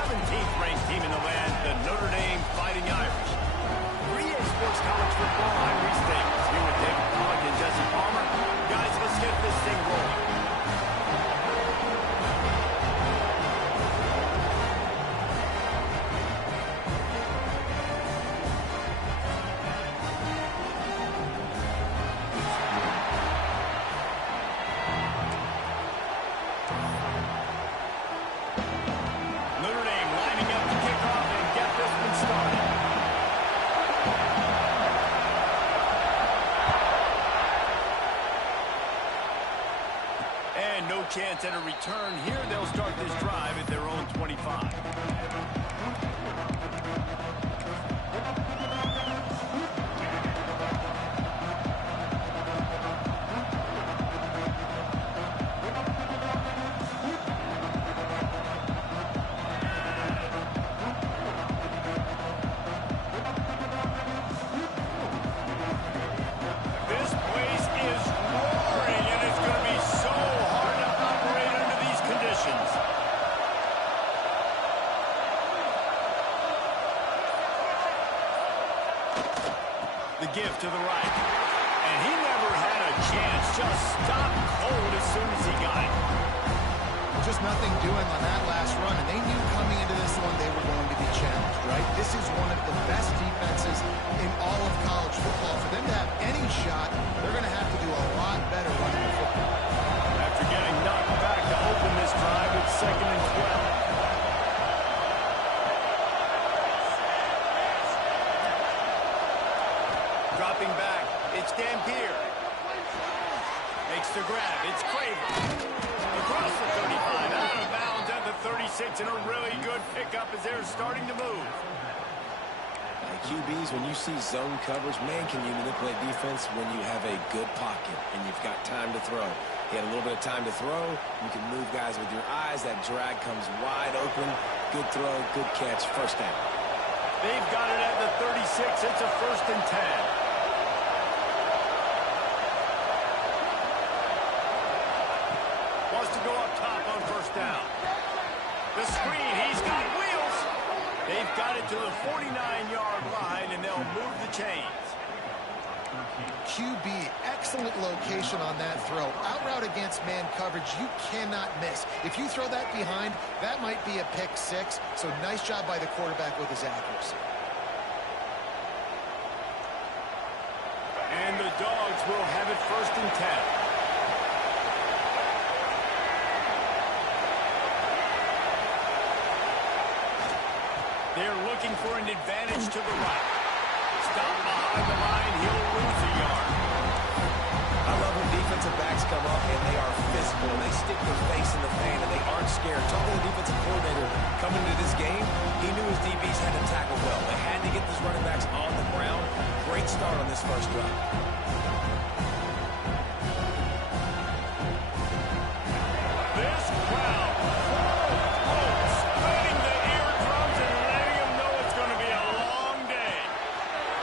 17th ranked team in the land, the Notre Dame Fighting Irish. 3A Sports College Football, I'm Reese Davis, here with David Pollack and Jesse Palmer. Guys, let's get this thing rolling. Notre Dame lining up to kick off and get this one started. And no chance at a return here. They'll start this drive at their own 25. This place is roaring, and it's going to be so hard to operate under these conditions. The give to the right. And he never had a chance. Just stopped cold as soon as he got it. Just nothing doing on that last run, and they knew coming into this one they were going to be challenged, right? This is one of the best defenses in all of college football. For them to have any shot, they're going to have to do a lot better running the football. After getting knocked back to open this drive, it's 2nd and 12. Dropping back, it's Dampier. Makes the grab, it's Craver. Across the 35, out of bounds at the 36, and a really good pickup as they're starting to move. QBs, when you see zone coverage, man, can you manipulate defense when you have a good pocket and you've got time to throw. He had a little bit of time to throw. You can move guys with your eyes. That drag comes wide open. Good throw, good catch, first down. They've got it at the 36. It's a 1st and 10. Wants to go up top on 1st down. The screen, he's got wheels. They've got it to the 49-yard line, and they'll move the chains. QB, excellent location on that throw. Out route against man coverage, you cannot miss. If you throw that behind, that might be a pick 6. So nice job by the quarterback with his accuracy. And the Dogs will have it 1st and 10. They're looking for an advantage to the right. Stop behind the line, he'll lose a yard. I love when defensive backs come up and they are physical and they stick their face in the fan and they aren't scared. Talking to the defensive coordinator coming into this game, he knew his DBs had to tackle well. They had to get these running backs on the ground. Great start on this first drive. This crowd spinning the eardrums and letting them know it's going to be a long day.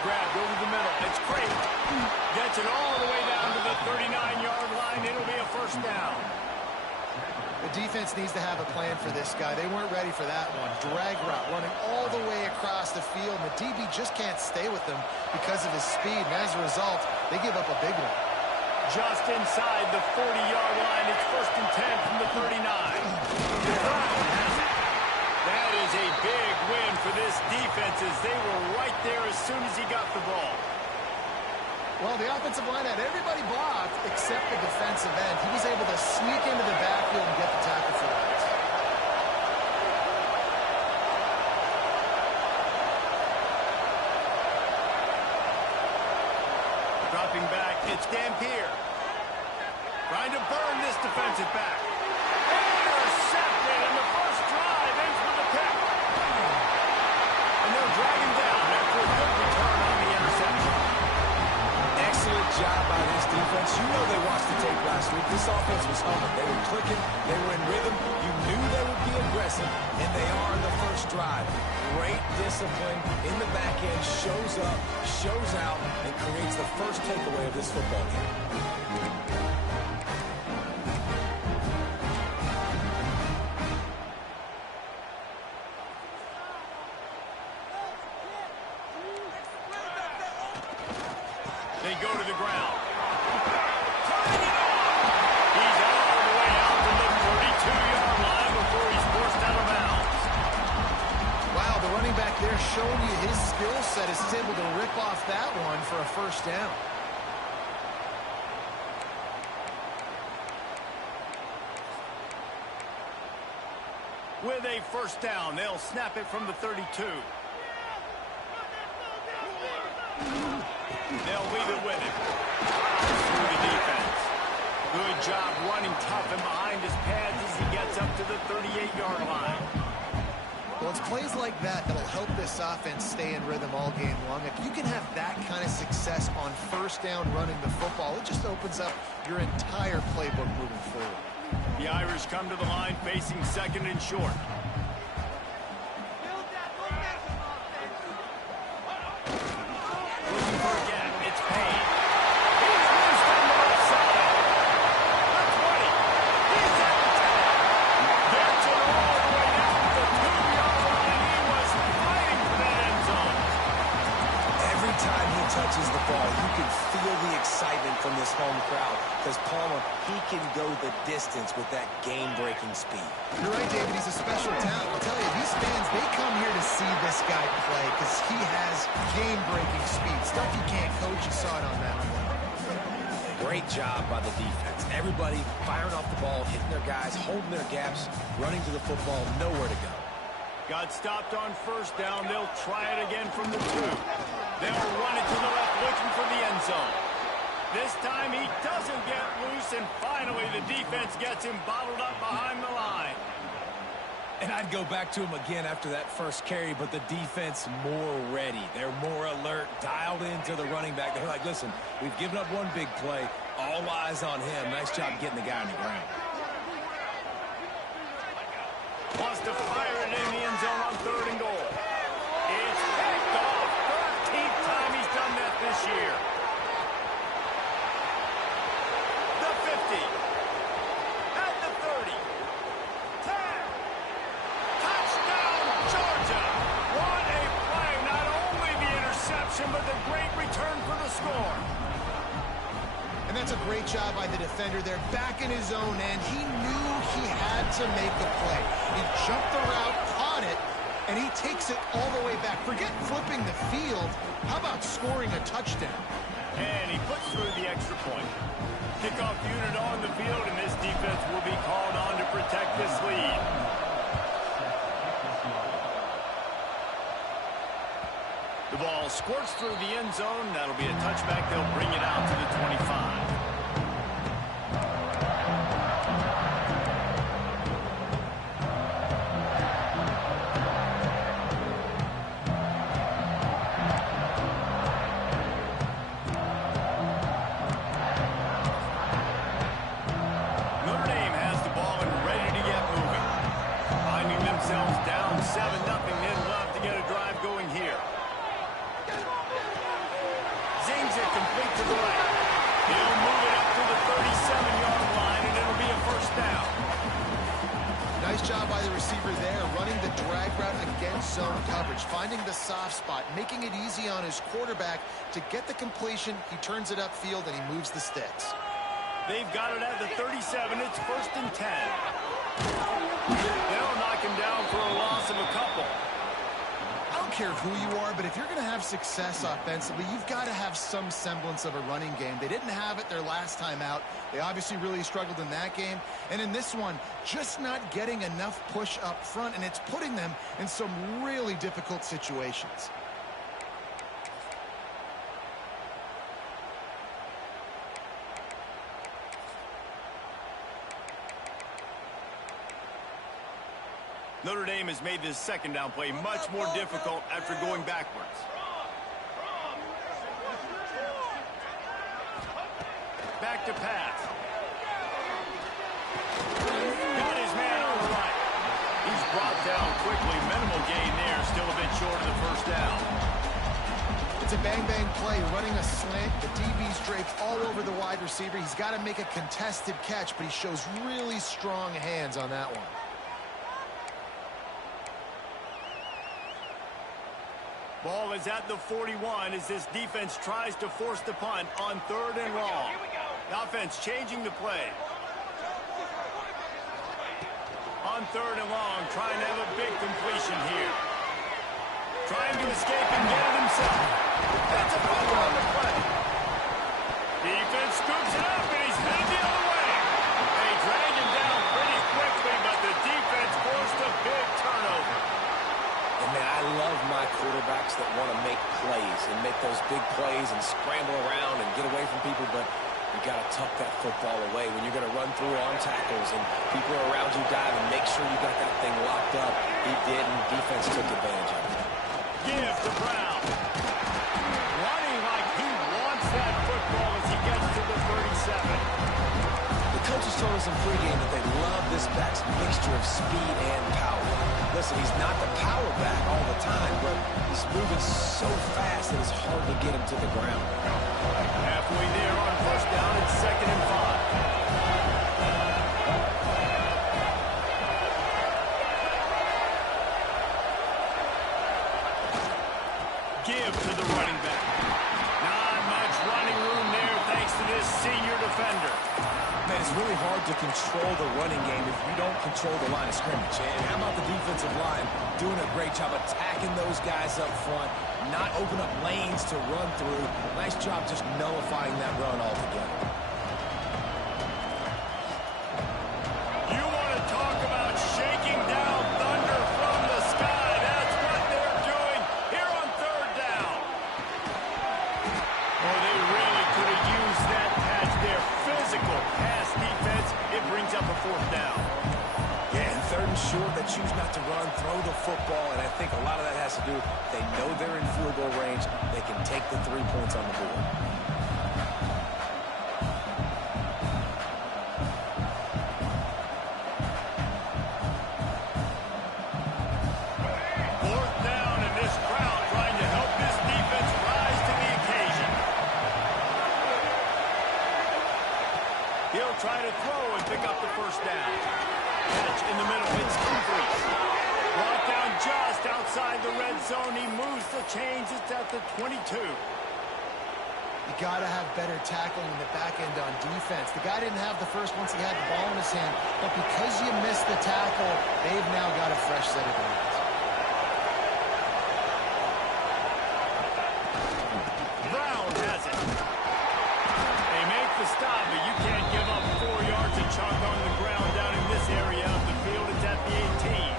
Grabbed over the middle. It's Craven. Gets it all the way down to the 39-yard line. It'll be a 1st down. The defense needs to have a plan for this guy. They weren't ready for that one. Drag route running all the way across the field. And the DB just can't stay with them because of his speed. And as a result, they give up a big one. Just inside the 40-yard line. It's 1st and 10 from the 39. Brown has it. That is a big win for this defense as they were right there as soon as he got the ball. Well, the offensive line had everybody blocked except the defensive end. He was able to sneak into the backfield and get the tackle for it. Dropping back, it's Dampier. Trying to burn this defensive back. Intercepted, and the first drive ends with a pick. And they'll drag him down after a good return on the interception. Excellent job by this defense. You know they watched the tape last week. This offense was humming. They were clicking. They were in rhythm. You knew they would be aggressive, and they are in the first drive. Great discipline in the back end. Shows up, shows out, and creates the first takeaway of this football game. go to the ground. Turning it on. He's all the way out to the 32-yard line before he's forced out of bounds. Wow, the running back there showing you his skill set as he's able to rip off that one for a first down. With a first down, they'll snap it from the 32. They'll leave it with him. Through the defense. Good job running tough and behind his pads as he gets up to the 38-yard line. Well, it's plays like that that'll help this offense stay in rhythm all game long. If you can have that kind of success on first down running the football, it just opens up your entire playbook moving forward. The Irish come to the line facing second and short. Looking for a gap. It's Payne. He's loose on the left side. The 20. He's at the 10. Gets it all the way down to the 2-yard line. He was fighting for that end zone. Every time he touches the ball, you can feel the excitement from this home crowd because Palmer, he can go the distance with that game-breaking speed. You're right, David. He's a special talent. I'll tell you, these fans, they come here to see this guy play because he has game-breaking speed. Stuff you can't coach. You saw it on that one. Great job by the defense. Everybody firing off the ball, hitting their guys, holding their gaps, running to the football, nowhere to go. Got stopped on first down. They'll try it again from the 2. They'll run it to the left looking for the end zone. This time he doesn't get loose, and finally the defense gets him bottled up behind the line. And I'd go back to him again after that first carry, but the defense more ready. They're more alert, dialed into the running back. They're like, listen, we've given up one big play. All eyes on him. Nice job getting the guy on the ground. Wants to fire it in the end zone on 3rd and goal. It's picked off. 13th time he's done that this year. The 50. At the 30. 10. Touchdown, Georgia. What a play. Not only the interception, but the great return for the score. And that's a great job by the defender there, back in his own end. He knew he had to make the play. He jumped the route, caught it, and he takes it all the way back. Forget flipping the field. How about scoring a touchdown? And he puts through the extra point. Kickoff unit on the field, and this defense will be called on to protect this lead. The ball squirts through the end zone. That'll be a touchback. They'll bring it out to the 25. Notre Dame has the ball and ready to get moving. Finding themselves down 7-0. They'd love to get a drive going here. Zings it complete to the right. He'll move it up to the 37-yard line, and it'll be a first down. Nice job by the receiver there, running the drag route against zone coverage, finding the soft spot, making it easy on his quarterback to get the completion. He turns it upfield, and he moves the sticks. They've got it at the 37. It's 1st and 10. They'll knock him down for a loss of a couple. I don't care who you are, but if you're going to have success offensively, you've got to have some semblance of a running game. They didn't have it their last time out. They obviously really struggled in that game. And in this one, just not getting enough push up front, and it's putting them in some really difficult situations. Notre Dame has made this second down play much more difficult after going backwards. Back to pass. Got his man on the right. He's brought down quickly. Minimal gain there. Still a bit short of the first down. It's a bang-bang play, running a slant. The DB's draped all over the wide receiver. He's got to make a contested catch, but he shows really strong hands on that one. Ball is at the 41 as this defense tries to force the punt on 3rd and long. The offense changing the play. On 3rd and long, trying to have a big completion here. Trying to escape and get it himself. That's a fumble on the play. Defense scoops it up, and he's headed the other way. They drag him down pretty quickly, but the defense forced a big turnover. And man, I love my quarterbacks that want to make plays and make those big plays and scramble around and get away from people, but you got to tuck that football away when you're going to run through on tackles and people are around you diving. Make sure you got that thing locked up. He did, and defense took advantage of it. Give to Brown. Running like he wants that football as he gets to the 37. The coaches told us in pregame that they love this back's mixture of speed and power. Listen, he's not the power back all the time, but he's moving so fast that it's hard to get him to the ground. Halfway there on 1st down, it's 2nd and 5. Give to the running back. Not much running room there thanks to this senior defender. Man, it's really hard to control the running game if you don't control the line of scrimmage. And how about the defensive line doing a great job attacking those guys up front, not open up lanes to run through. Nice job just nullifying that run altogether. You want to talk about shaking down thunder from the sky. That's what they're doing here on 3rd down. Oh, they really could have used that pass there. Physical pass defense. It brings up a 4th down. Yeah, and 3rd and short, they choose not to run, throw the football, and I think a lot of that has to do with they know they're in field goal range. They can take the 3 points on the board. 4th down, and this crowd trying to help this defense rise to the occasion. He'll try to throw and pick up the 1st down. Catch in the middle, it's complete. Brought down just outside the red zone. He moves the chains. It's at the 22. You got to have better tackling in the back end on defense. The guy didn't have the first once he had the ball in his hand, but because you missed the tackle, they've now got a fresh set of downs. Brown has it. They make the stop, but you can't give up 4 yards of chalk on the ground down in this area of the field. It's at the 18.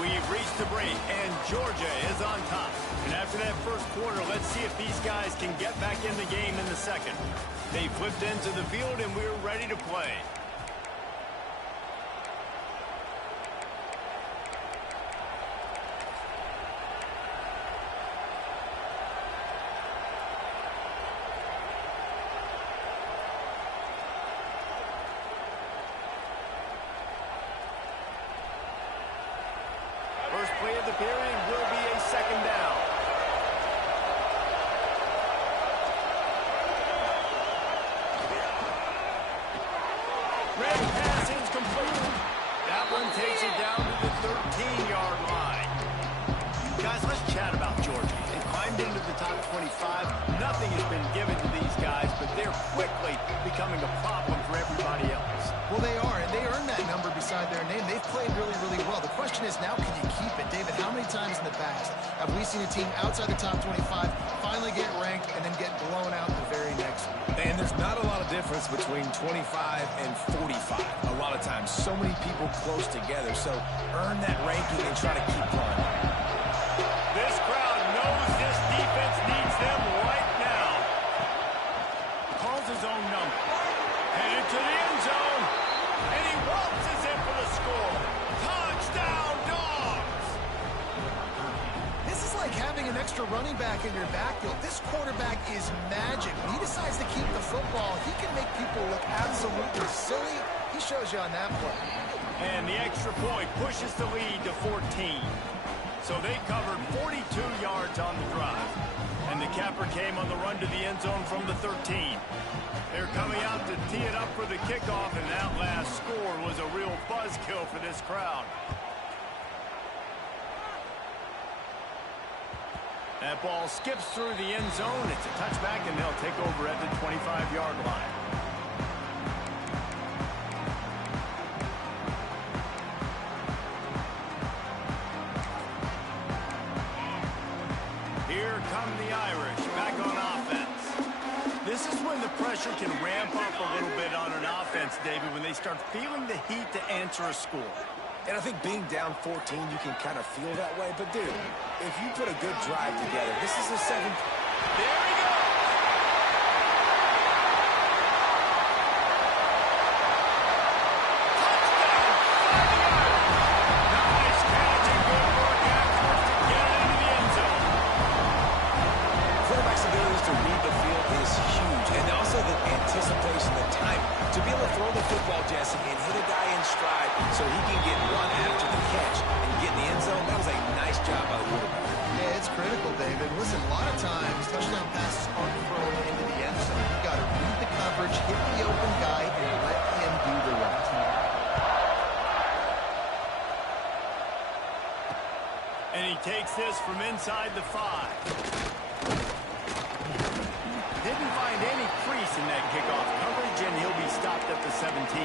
We've reached the break, and Georgia is on top. And after that first quarter, let's see if these guys can get back in the game in the second. They flipped into the field, and we're ready to play. First play of the period will be a 2nd down. Red pass is complete. That one takes it down to the 13-yard line. Guys, let's chat about Georgia. They climbed into the top 25. Nothing has been given to these guys, but they're quickly becoming a problem for everybody else. Well, they are, and they earned that number beside their name. They've played really, really well. The question is now, can you keep it? David, how many times in the past have we seen a team outside the top 25 finally get ranked and then get blown out the very next week? And there's not a lot of difference between 25 and 45 a lot of times. So many people close together, so earn that ranking and try to keep climbing. This crowd knows this defense needs them right now. Calls his own number. Headed to the end zone. And he waltzes in for the score. Touchdown, Dogs! This is like having an extra running back in your backfield. This quarterback is magic. When he decides to keep the football, he can make people look absolutely silly. He shows you on that play. And the extra point pushes the lead to 14. So they covered 42 yards on the drive. And the capper came on the run to the end zone from the 13. They're coming out to tee it up for the kickoff, and that last score was a real buzzkill for this crowd. That ball skips through the end zone. It's a touchback, and they'll take over at the 25-yard line. Here come the Irish back on offense. This is when the pressure can ramp up a little bit on an offense, David, when they start feeling the heat to answer a score. And I think being down 14, you can kind of feel that way. But, dude, if you put a good drive together, this is a 7. There he goes. Touchdown, 5 yards. Nice catch and good work afterwards to get it into the end zone. Quarterback's ability to read the field is huge. And also the anticipation, the time to be able to throw the football, Jesse, and hit a guy in stride so he can get one after the catch and get in the end zone. That was a nice job by the quarterback. Yeah, it's critical, David. Listen, a lot of times, touchdown passes aren't thrown into the end zone. You've got to read the coverage, hit the open guy, and let him do the rest. And he takes this from inside the 5. Didn't find any crease in that kickoff coverage, and he'll be stopped at the 17.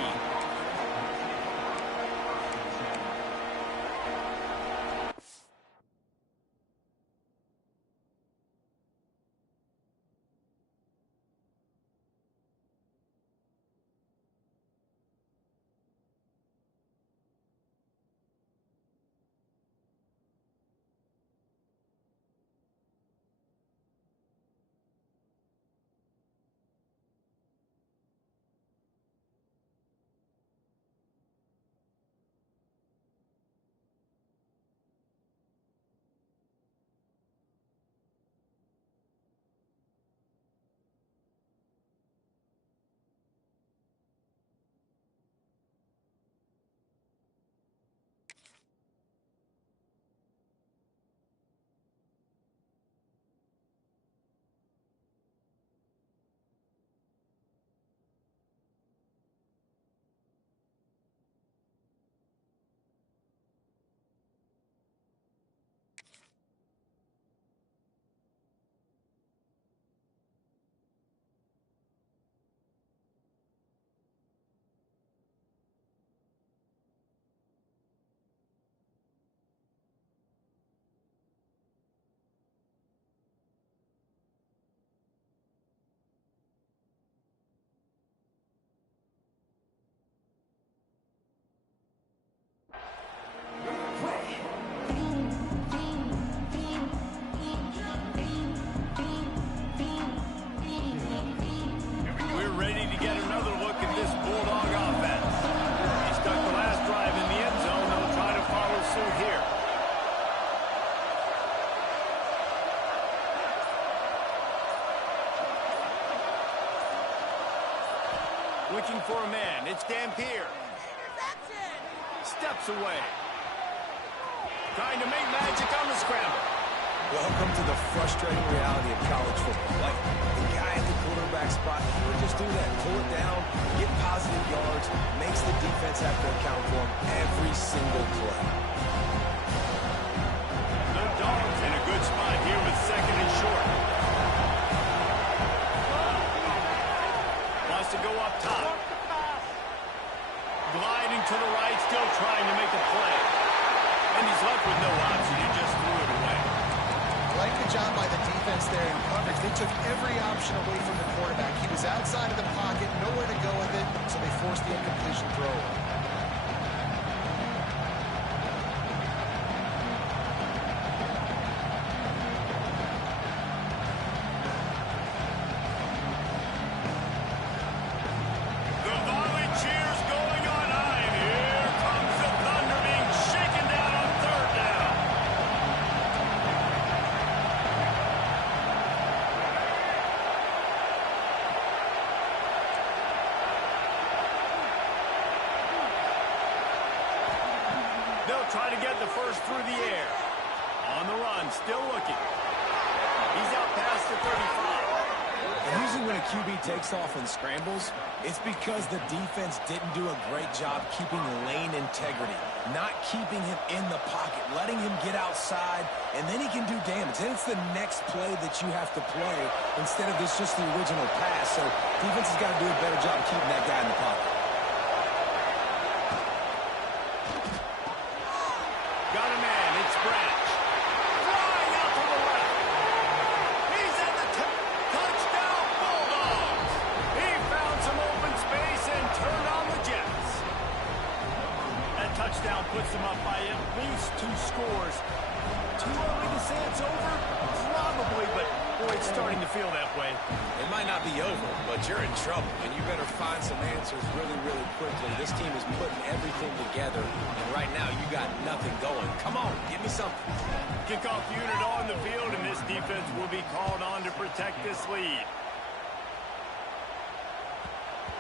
Looking for a man. It's Dampier. Steps away. Trying to make magic on the scramble. Welcome to the frustrating reality of college football. Like, the guy at the quarterback spot, he would just do that. Pull it down, get positive yards, makes the defense have to account for him every single play. The Dogs in a good spot here with second and short. Wants to go up top. Gliding to the right, still trying to make a play. And he's left with no option. He just threw it away. I like the job by the defense there in coverage. They took every option away from the quarterback. He was outside of the pocket, nowhere to go with it, so they forced the incompletion throw. They'll try to get the first through the air. On the run, still looking. He's out past the 35. And usually when a QB takes off and scrambles, it's because the defense didn't do a great job keeping lane integrity, not keeping him in the pocket, letting him get outside, and then he can do damage. Then it's the next play that you have to play instead of this just the original pass. So defense has got to do a better job keeping that guy in the pocket. Got a man, it's Branch. Flying out to the left. He's at the touchdown Bulldogs. He found some open space and turned on the Jets. That touchdown puts them up by at least 2 scores. Too early to say it's over? Probably, but boy, it's starting to feel that way. It might not be over, but you're in trouble, and you better find some answers really, really quickly. This team is putting everything together, and right now you got nothing going. Come on, give me something. Kickoff unit on the field, and this defense will be called on to protect this lead.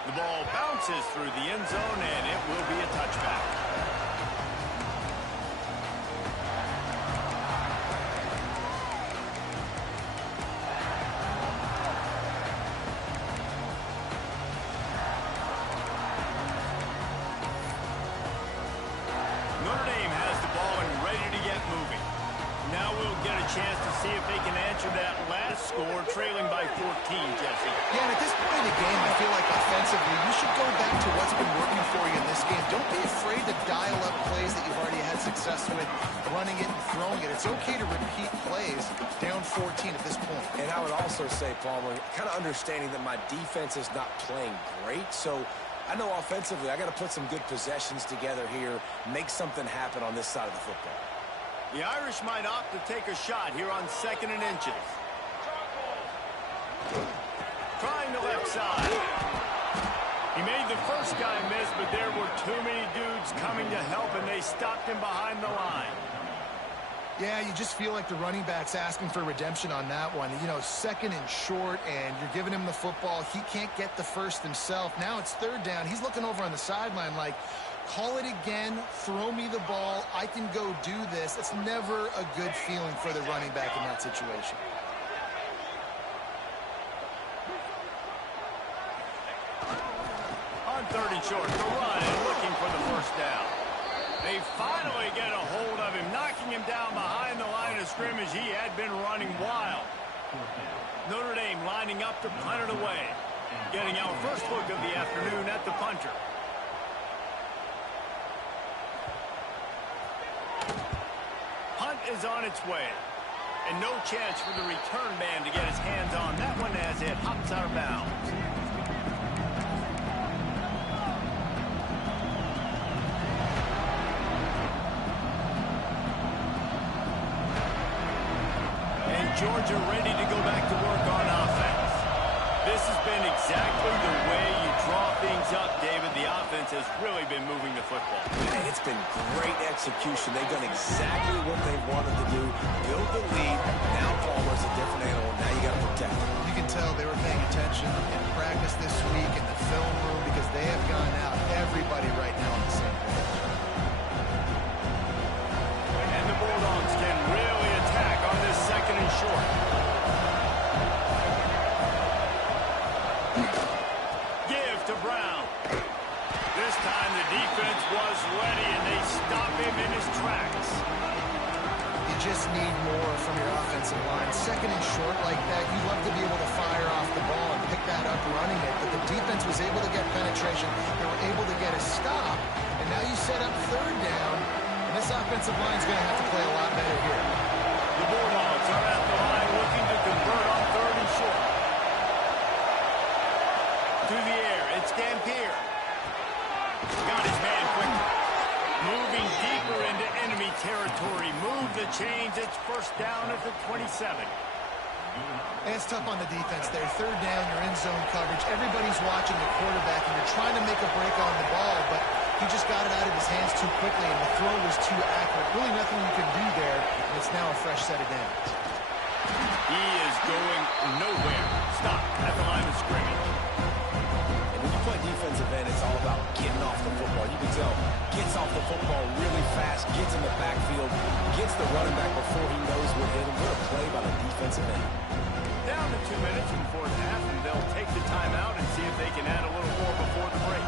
The ball bounces through the end zone, and it will be a touchback. Notre Dame has the ball and ready to get moving. Now we'll get a chance to see if they can answer that last score, trailing by 14, Jesse. Yeah, and at this point in the game, I feel like offensively, you should go back to what's been working for you in this game. Don't be afraid to dial up plays that you've already had success with, running it and throwing it. It's okay to repeat plays down 14 at this point. And I would also say, Palmer, kind of understanding that my defense is not playing great, so I know offensively I got to put some good possessions together here, make something happen on this side of the football. The Irish might opt to take a shot here on 2nd and inches. Trying the left side. He made the first guy miss, but there were too many dudes coming to help, and they stopped him behind the line. Yeah, you just feel like the running back's asking for redemption on that one. You know, 2nd and short, and you're giving him the football. He can't get the first himself. Now it's 3rd down. He's looking over on the sideline like, call it again, throw me the ball, I can go do this. It's never a good feeling for the running back in that situation. On 3rd and short, the run and looking for the first down. They finally get a hold of him, knocking him down behind the line of scrimmage. He had been running wild. Notre Dame lining up to punt it away. Getting our first look of the afternoon at the punter. Punt is on its way. And no chance for the return man to get his hands on that one as it hops out of bounds. Georgia ready to go back to work on offense. This has been exactly the way you draw things up, David. The offense has really been moving the football. And it's been great execution. They've done exactly what they wanted to do. Build the lead. Now Palmer's a different animal. Now you got to protect him. You can tell they were paying attention in practice this week in the film room because they have gone out. Everybody right now on the same page. And the Bulldogs can really attack on this 2nd and short. Give to Brown. This time the defense was ready and they stop him in his tracks. You just need more from your offensive line. 2nd and short like that, you'd love to be able to fire off the ball and pick that up running it, but the defense was able to get penetration. They were able to get a stop, and now you set up 3rd down, and this offensive line is going to have to play a lot better here. The Bulldogs are at the line looking to convert on 3rd and short. To the air, it's Dampier. Got his man quickly. Moving deeper into enemy territory. Move the chains. It's 1st down at the 27. And it's tough on the defense there. 3rd down, you're in zone coverage. Everybody's watching the quarterback, and you're trying to make a break on the ball, but he just got it out of his hands too quickly, and the throw was too accurate. Really nothing you can do there, and it's now a fresh set of downs. He is going nowhere. Stop at the line of scrimmage. And when you play defense defensive end, it's all about getting off the football. You can tell, gets off the football really fast, gets in the backfield, gets the running back before he knows what hit him. What a play by the defensive end. Down to 2 minutes in the fourth half, and they'll take the timeout and see if they can add a little more before the break.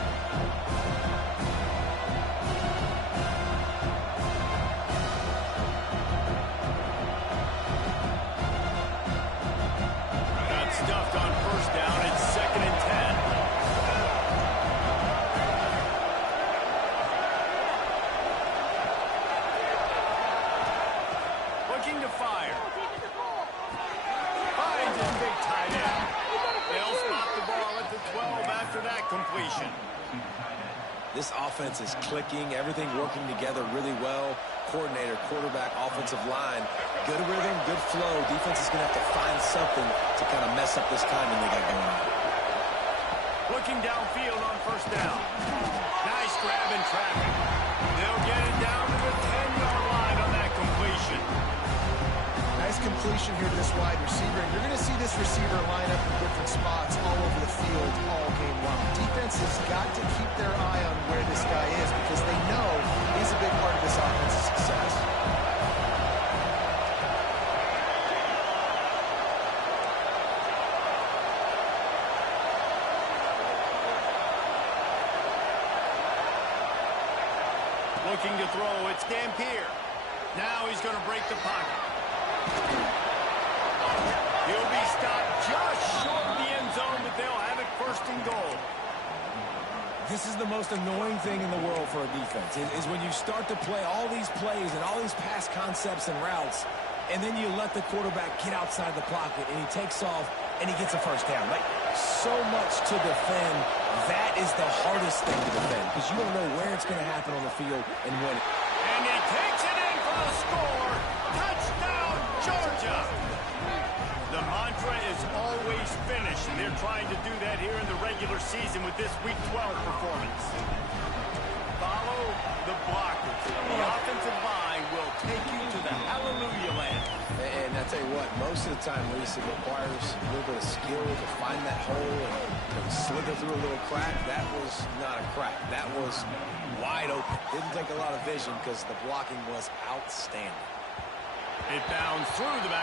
Got stuffed on first down. It's 2nd and 10. Looking to fire. Finds his big tight end. They'll spot the ball at the 12 after that completion. This offense is clicking, everything working together really well. Coordinator, quarterback, offensive line, good rhythm, good flow. Defense is going to have to find something to kind of mess up this timing they got going on. Looking downfield on first down. Nice grab in traffic. They'll get it down to the 10-yard line on that completion. Nice completion here to this wide receiver. And you're going to see this receiver line up in different spots all over the field all game long. Defense has got to keep their eye on where this guy is because they know he's a big part of this offense's success. Looking to throw, it's Dampier. Now he's going to break the pocket. He'll be stopped just short of the end zone, but they'll have it 1st and goal. This is the most annoying thing in the world for a defense, is when you start to play all these plays and all these pass concepts and routes, and then you let the quarterback get outside the pocket, and he takes off, and he gets a first down. Like, so much to defend. That is the hardest thing to defend, because you don't know where it's going to happen on the field and when. And he takes it in for the score. Touchdown, Georgia! The mantra is always finish, and they're trying to do that here in the regular season with this Week 12 performance. Follow the blockers. The offensive line will take you to the hallelujah land. And I tell you what, most of the time, Reese, it requires a little bit of skill to find that hole and slither through a little crack. That was not a crack. That was wide open. Didn't take a lot of vision because the blocking was outstanding. It bounds through the back.